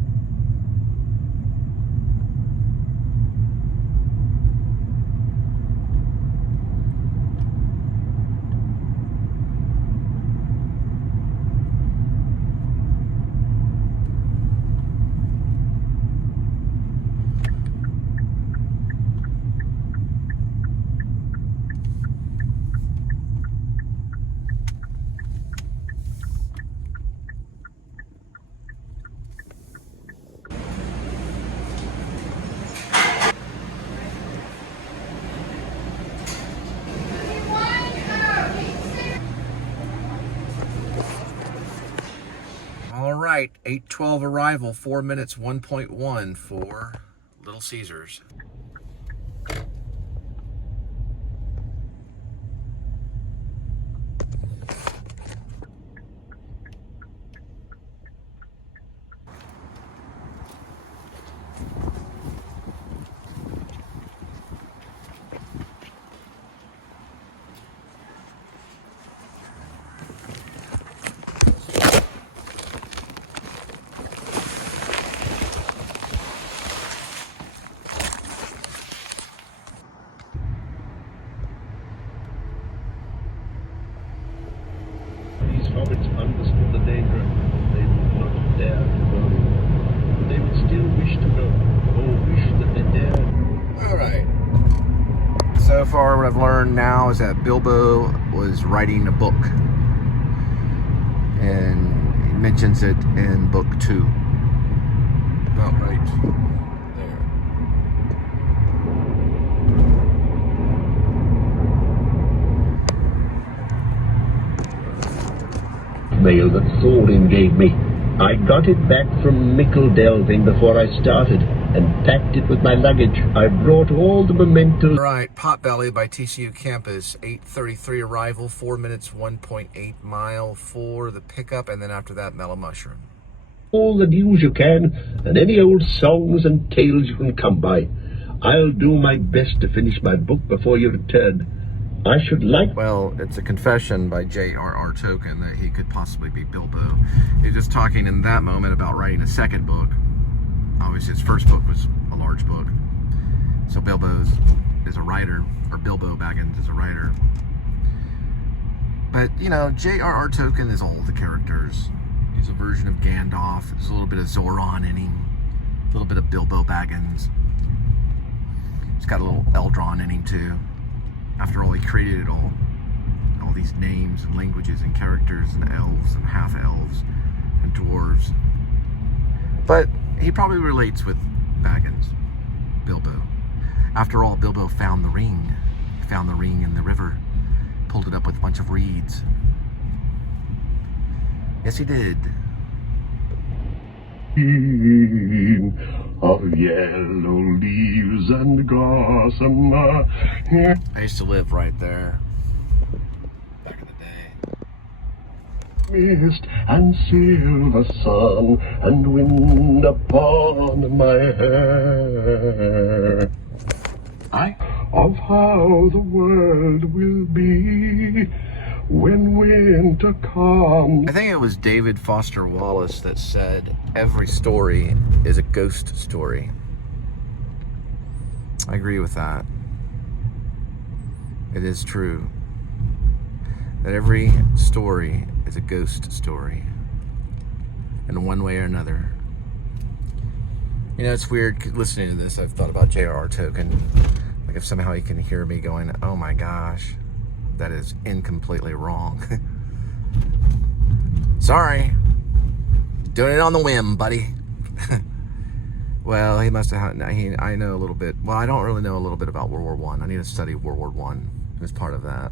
right, 8:12 arrival, 4 minutes 1.1 for Little Caesars. These hobbits understood the danger. They did not dare to go. They would still wish to go, or wish that they dared. All right. So far, what I've learned now is that Bilbo was writing a book, and he mentions it in book 2. About right there. Mail that Thorin gave me. I got it back from Mickle Delving before I started, and packed it with my luggage. I brought all the mementos. All right, Potbelly by TCU campus, 8:33 arrival, 4 minutes 1.8 mile for the pickup, and then after that, Mellow Mushroom. All the news you can, and any old songs and tales you can come by. I'll do my best to finish my book before you return. I should like... Well, it's a confession by J.R.R. Tolkien that he could possibly be Bilbo. He's just talking in that moment about writing a second book. Obviously, his first book was a large book. So Bilbo is a writer, or Bilbo Baggins is a writer. But, you know, J.R.R. Tolkien is all the characters. He's a version of Gandalf. There's a little bit of Zoran in him. A little bit of Bilbo Baggins. He's got a little Eldron in him, too. After all, he created it all. All these names and languages and characters and elves and half-elves and dwarves. But he probably relates with Baggins, Bilbo. After all, Bilbo found the ring. He found the ring in the river. Pulled it up with a bunch of reeds. Yes, he did. Of yellow leaves and gossamer. I used to live right there. Back in the day. Mist and silver sun and wind upon my hair. Of how the world will be when winter comes. I think it was David Foster Wallace that said, every story is a ghost story. I agree with that. It is true that every story is a ghost story in one way or another. You know, it's weird listening to this. I've thought about J.R.R. Tolkien. Like if somehow he can hear me going, oh my gosh, that is incompletely wrong. Sorry. Doing it on the whim, buddy. Well, he must have, I know a little bit. Well, I don't really know a little bit about World War I. I need to study World War I as part of that.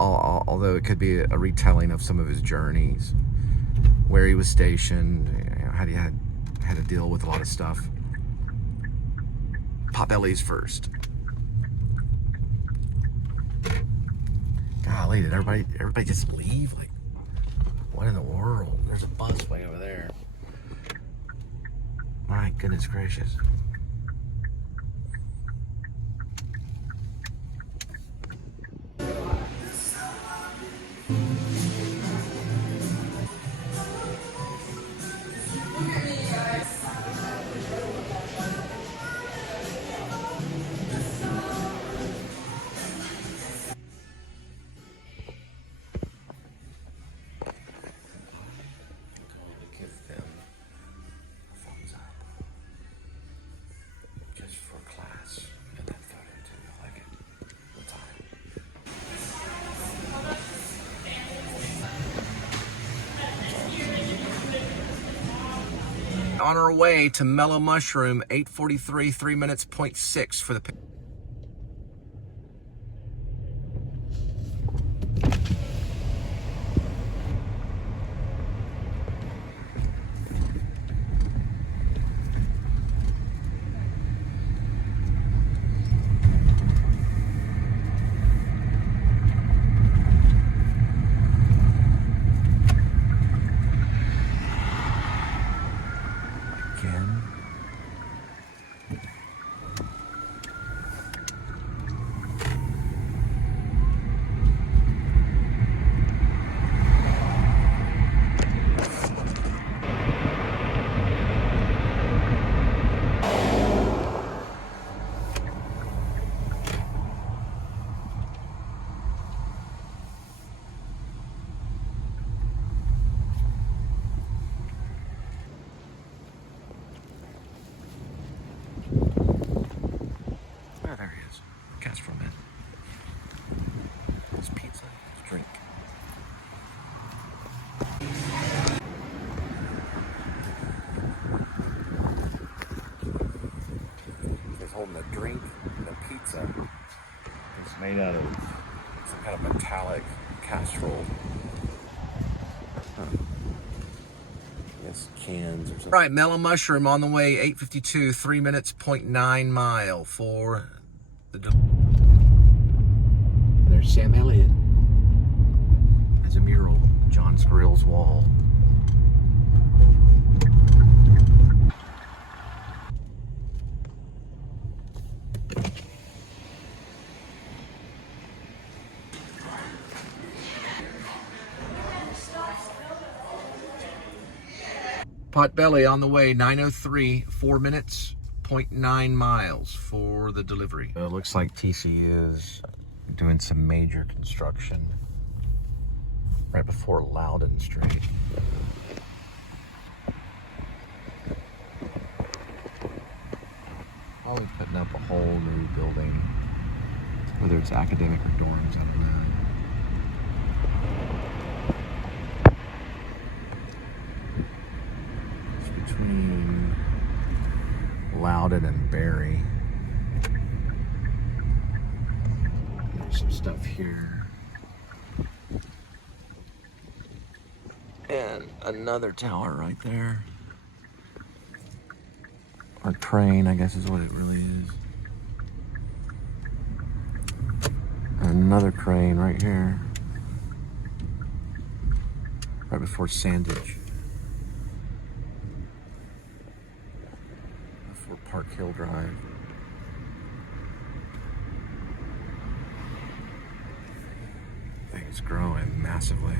Although it could be a retelling of some of his journeys, where he was stationed, you know, how he had to deal with a lot of stuff. Potbellies first. Golly, did everybody just leave? Like, what in the world? There's a bus way over there. My goodness gracious. On our way to Mellow Mushroom, 8:43, 3 minutes, 0.6 for the... again. Oh, there he is. Catch for a minute. It's pizza. It's drink. He's holding a drink and a pizza. It's made out of some kind of metallic casserole. Huh. Yes, cans or something. Right, mellow mushroom on the way, 8:52, 3 minutes, 0.9 mile for the... There's Sam Elliott. There's a mural, John Skrill's wall. Potbelly on the way, 9:03, 4 minutes, 0.9 miles for the delivery. It looks like TCU is doing some major construction right before Loudon Street. Probably putting up a whole new building, whether it's academic or dorms, I don't know. Between Loudon and Barry. There's some stuff here. And another tower right there. Or crane, I guess is what it really is. Another crane right here. Right before Sandage. Park Hill Drive. I think it's growing massively.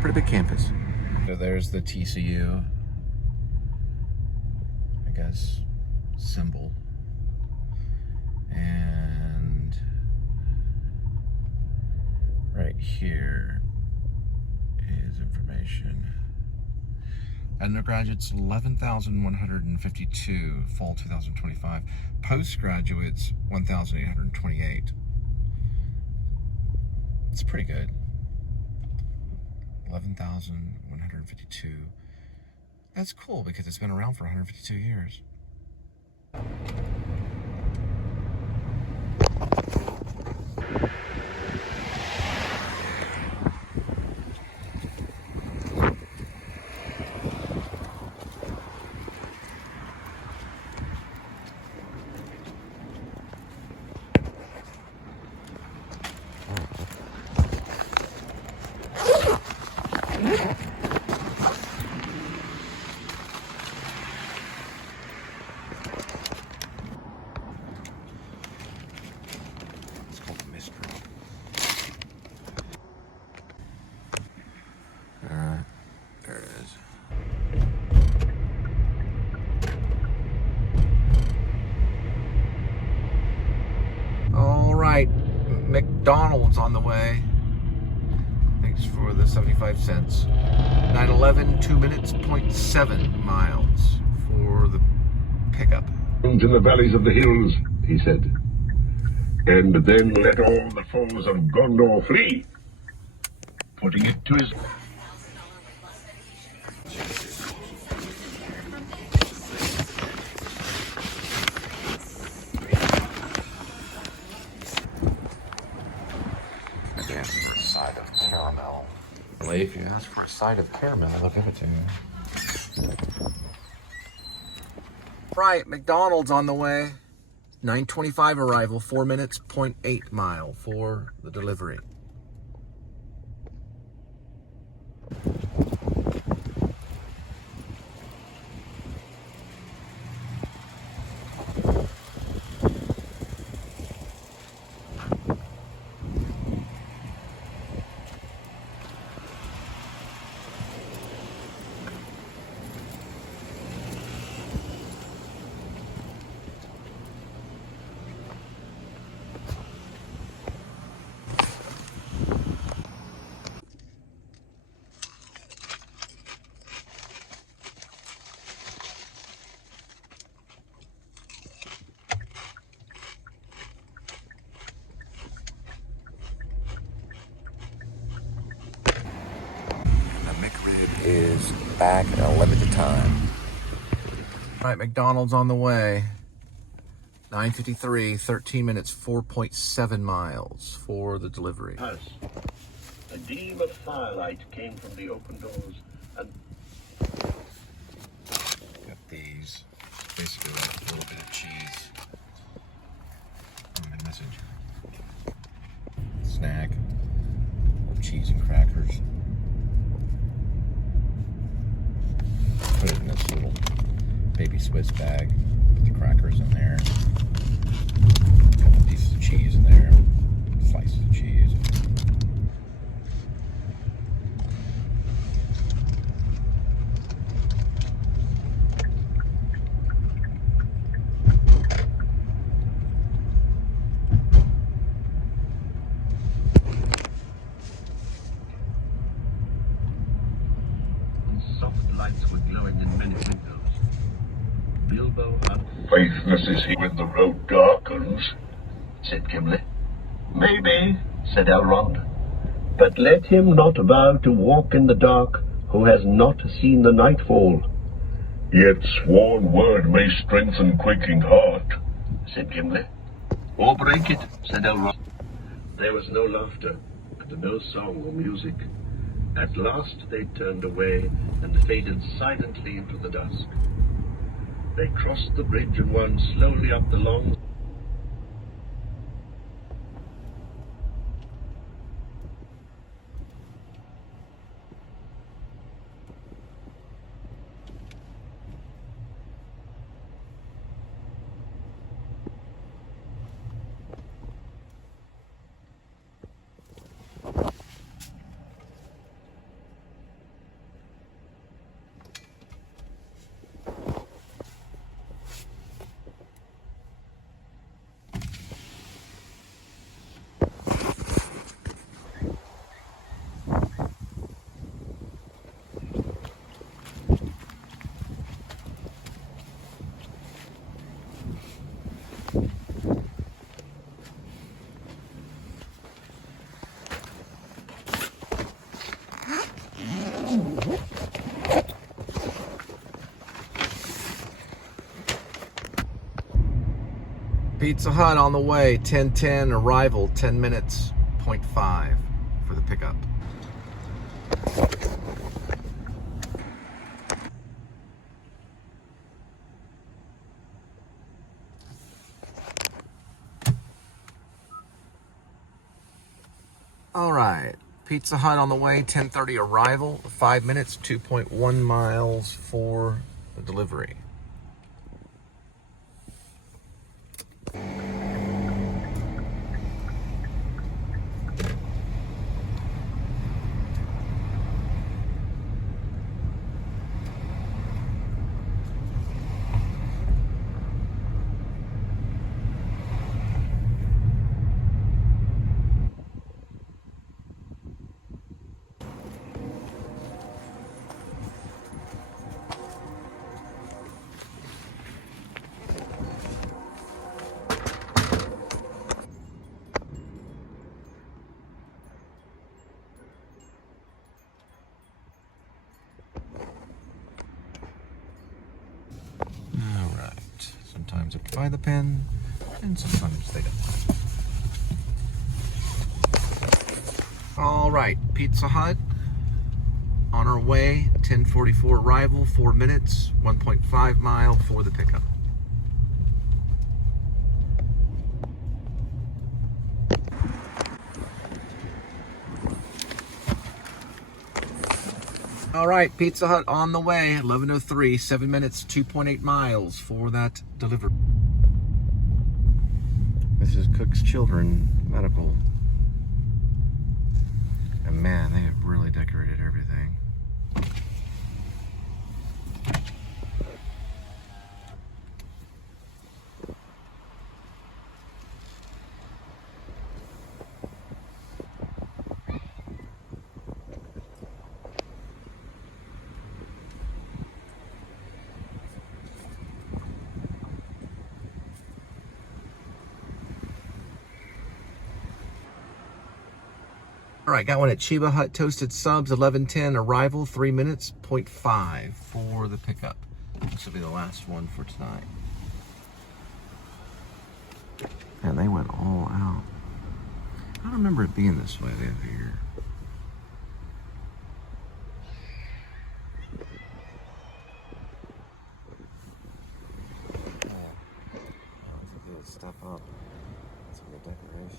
Pretty big campus. So there's the TCU, I guess, symbol. And right here is information. Undergraduates, 11,152, fall 2025. Postgraduates, 1,828. It's pretty good. 11,152. That's cool because it's been around for 152 years. McDonald's on the way. Thanks for the 75 cents. 9:11, 2 minutes, 0.7 miles for the pickup. "To the valleys of the hills," he said, "and then let all the foes of Gondor flee," putting it to his... If you ask for a side of caramel, they'll give it to you. Right, McDonald's on the way. 9:25 arrival, 4 minutes, 0.8 mile for the delivery. back in a limited time. All right, McDonald's on the way. 9:53, 13 minutes, 4.7 miles for the delivery. House. A gleam of firelight came from the open doors, and got these. Basically like a little bit of cheese on my messenger. Snack. Cheese and crackers. Put it in this little baby Swiss bag. Put the crackers in there. A couple pieces of cheese in there. Slices of cheese. soft lights were glowing in many windows. Bilbo had... Faithless is he when the road darkens, said Gimli. Maybe, said Elrond. But let him not vow to walk in the dark who has not seen the nightfall. Yet sworn word may strengthen quaking heart, said Gimli. Or break it, said Elrond. There was no laughter, and no song or music. At last they turned away and faded silently into the dusk. They crossed the bridge and wound slowly up the long... Pizza Hut on the way, 10:10, arrival, 10 minutes, 0.5 for the pickup. All right, Pizza Hut on the way, 10:30 arrival, 5 minutes, 2.1 miles for the delivery. Alright, sometimes I buy the pen, and sometimes they don't. Alright, Pizza Hut, on our way, 10:44 arrival, 4 minutes, 1.5 mile for the pickup. All right, Pizza Hut on the way, 11:03, 7 minutes, 2.8 miles for that delivery. This is Cook's Children Medical. And man, they have really decorated everything. All right, got one at Chiba Hut Toasted Subs, 11:10 arrival, 3 minutes, 0.5 for the pickup. This will be the last one for tonight. And they went all out. I don't remember it being this way over here. Stuff up. Some of the decorations.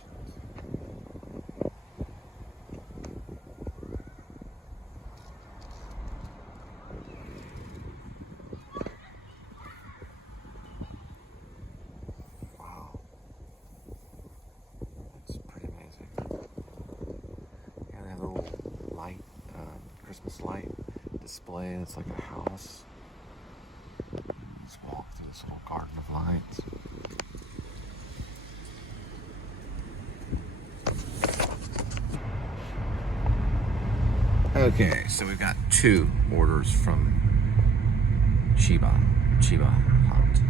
Wow. That's pretty amazing. Yeah, they have a little light, Christmas light display. It's like a house. Let's walk through this little garden of lights. Okay, so we've got 2 orders from Chiba Hut.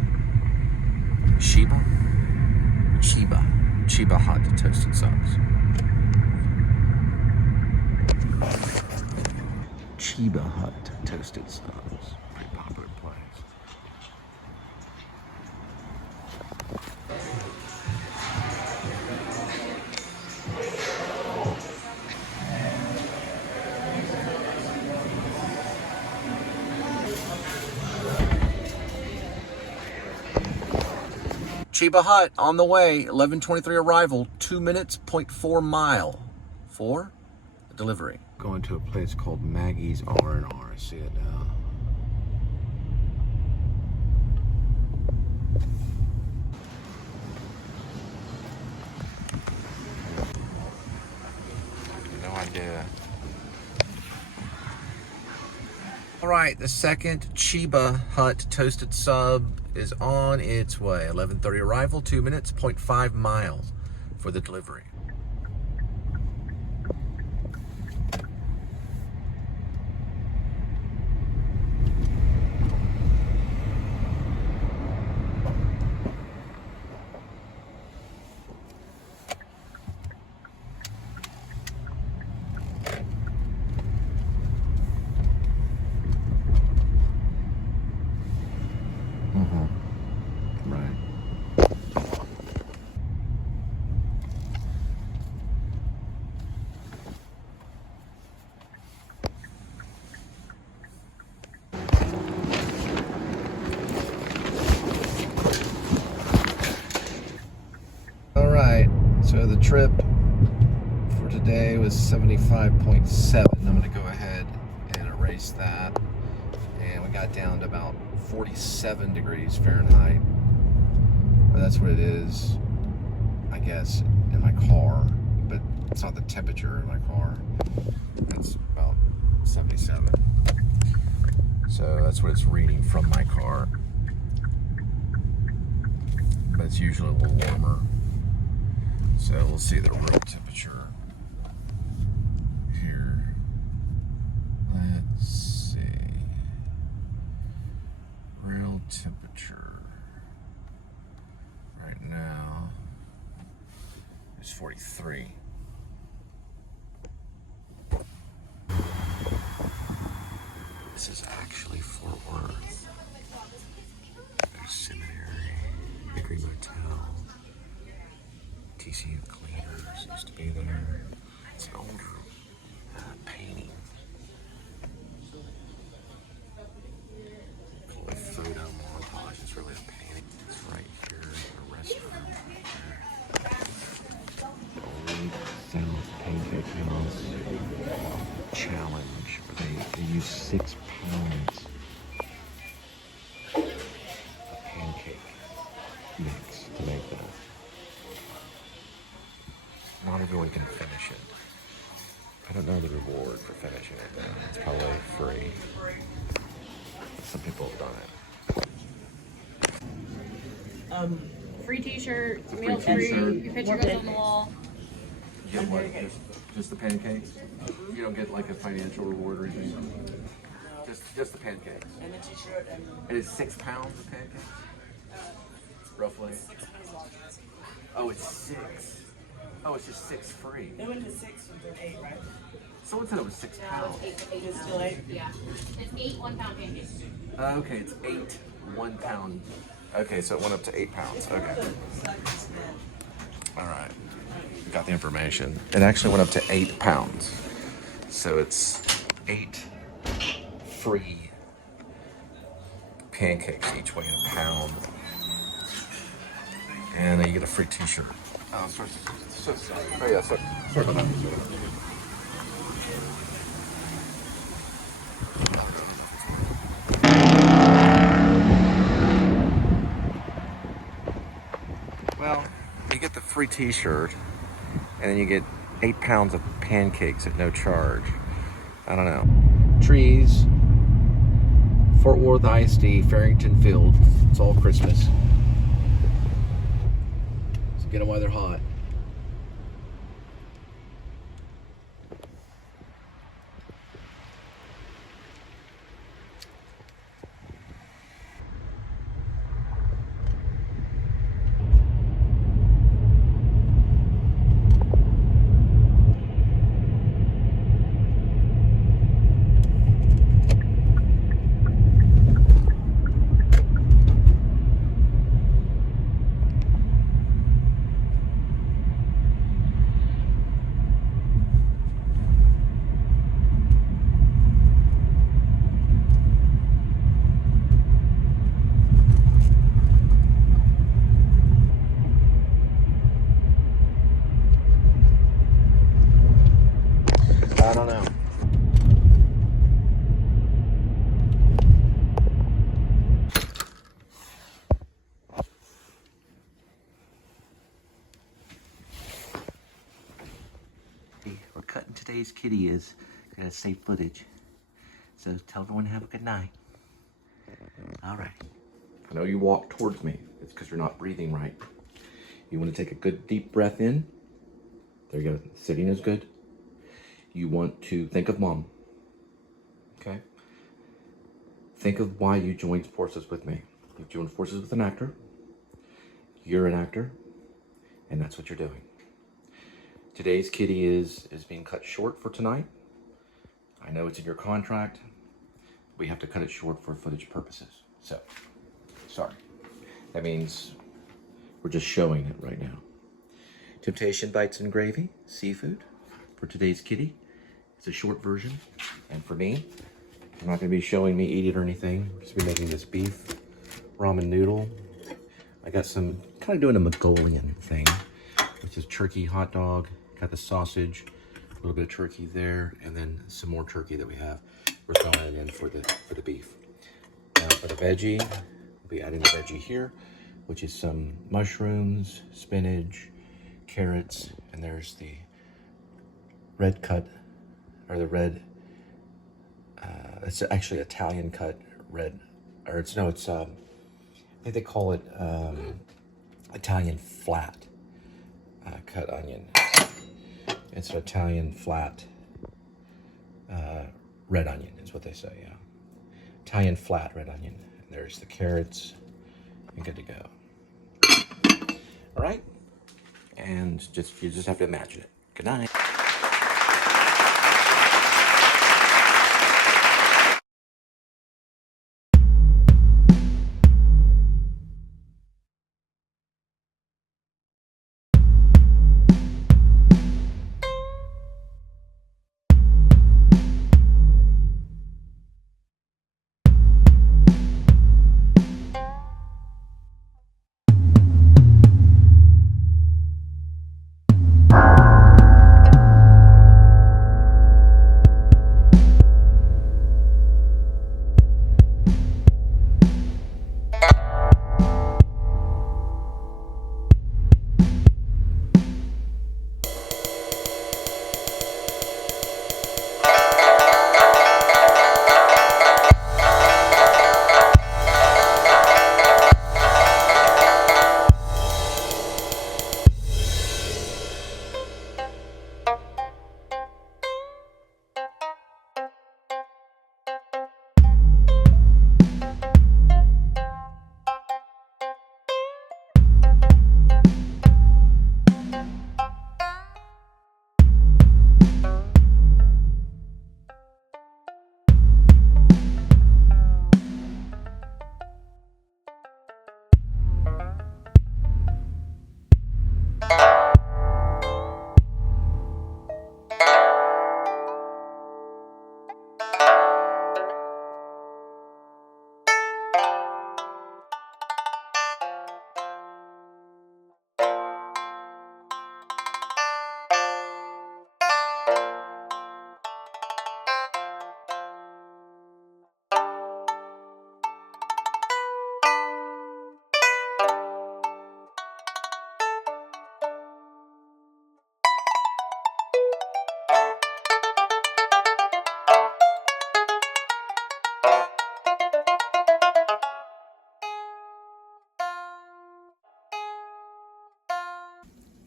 Chiba Hut Toasted Subs. Chiba Hut Toasted Subs. Pretty popular place. Chiba Hut on the way, 11:23 arrival, 2 minutes, 0.4 mile for delivery. Going to a place called Maggie's R&R. I see it now. No idea. All right, the second Chiba Hut Toasted Sub is on its way. 11:30 arrival, 2 minutes, 0.5 miles for the delivery. Right. All right, so the trip for today was 75.7. I'm gonna go ahead and erase that. And we got down to about 47 degrees Fahrenheit. Well, that's what it is, I guess, in my car, but it's not the temperature in my car. That's about 77. So that's what it's reading from my car. But it's usually a little warmer. So we'll see the real temperature here. Let's see. Real temperature right now is 43. This is actually Fort Worth. There's Seminary, Hickory Motel, TCU Cleaners used to be there. It's an older painting. A photo montage. It's really a painting. It's right here, a restaurant right there. Old South Pancake House challenge where they use 6 pounds of pancake mix to make that. Not everyone can finish it. I don't know the reward for finishing it though. It's probably free. Some people have done it. Free t-shirt, Free meals t-shirt. free, your picture goes on the wall. You get what? Just the pancakes? You don't get like a financial reward or anything? Just the pancakes. And the t-shirt and It is 6 pounds of pancakes? Roughly. 6 pounds. Oh, it's 6. Oh, it's just 6 free. It went to 6 and then 8, right? Someone said it was 6 pounds. It's still 8? Yeah. It's 8 1-pound pancakes. Okay, it's 8 1-pound. Okay, so it went up to 8 pounds. Okay. All right. Got the information. It actually went up to 8 pounds. So it's 8 free pancakes, each weighing a pound. And then you get a free t-shirt. Oh, sorry. Oh, yeah, sorry about that. Well, you get the free t-shirt, and then you get 8 pounds of pancakes at no charge. I don't know. Trees, Fort Worth ISD, Farrington Field. It's all Christmas. So get them while they're hot. I don't know. We're cutting today's kitty is. Gotta save footage. So tell everyone to have a good night. All right. I know you walk towards me. It's because you're not breathing right. You want to take a good deep breath in. There you go. Sitting is good. You want to think of mom. Okay? Think of why you joined forces with me. You joined forces with an actor. You're an actor. And that's what you're doing. Today's kitty is being cut short for tonight. I know it's in your contract. We have to cut it short for footage purposes. So, sorry. That means we're just showing it right now. Temptation Bites and Gravy, seafood for today's kitty. It's a short version. And for me, I'm not gonna be showing me eat it or anything. I'm just be making this beef ramen noodle. I got some, kind of doing a Mongolian thing, which is turkey hot dog. Got the sausage, a little bit of turkey there, and then some more turkey that we have. We're throwing it in for the beef. Now for the veggie, we'll be adding the veggie here, which is some mushrooms, spinach, carrots, and there's the red cut, or the red, it's actually Italian cut red, or it's, no, it's, I think they call it Italian flat cut onion. It's an Italian flat red onion is what they say, yeah. Italian flat red onion. And there's the carrots, and good to go. All right, and you just have to imagine it. Good night.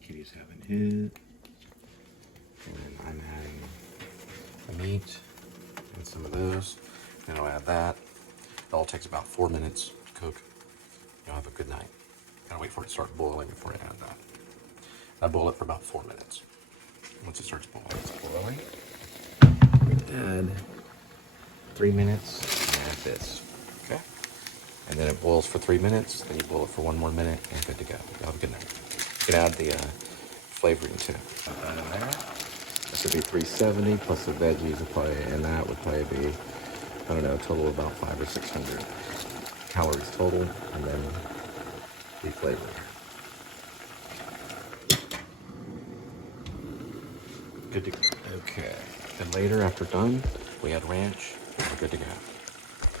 Kitty's having his. And I'm adding the meat and some of those. Then I'll add that. It all takes about 4 minutes to cook. You'll have a good night. Gotta wait for it to start boiling before I add that. I boil it for about 4 minutes. Once it starts boiling, add 3 minutes and add this. Okay? And then it boils for 3 minutes, then you boil it for 1 more minute, and good to go. You'll have a good night. You can add the flavoring too. This would be 370 plus the veggies would probably, and that would probably be, I don't know, a total of about 500 or 600 calories total, and then the flavoring. Good to go. Okay. Then later, after done, we add ranch. We're good to go.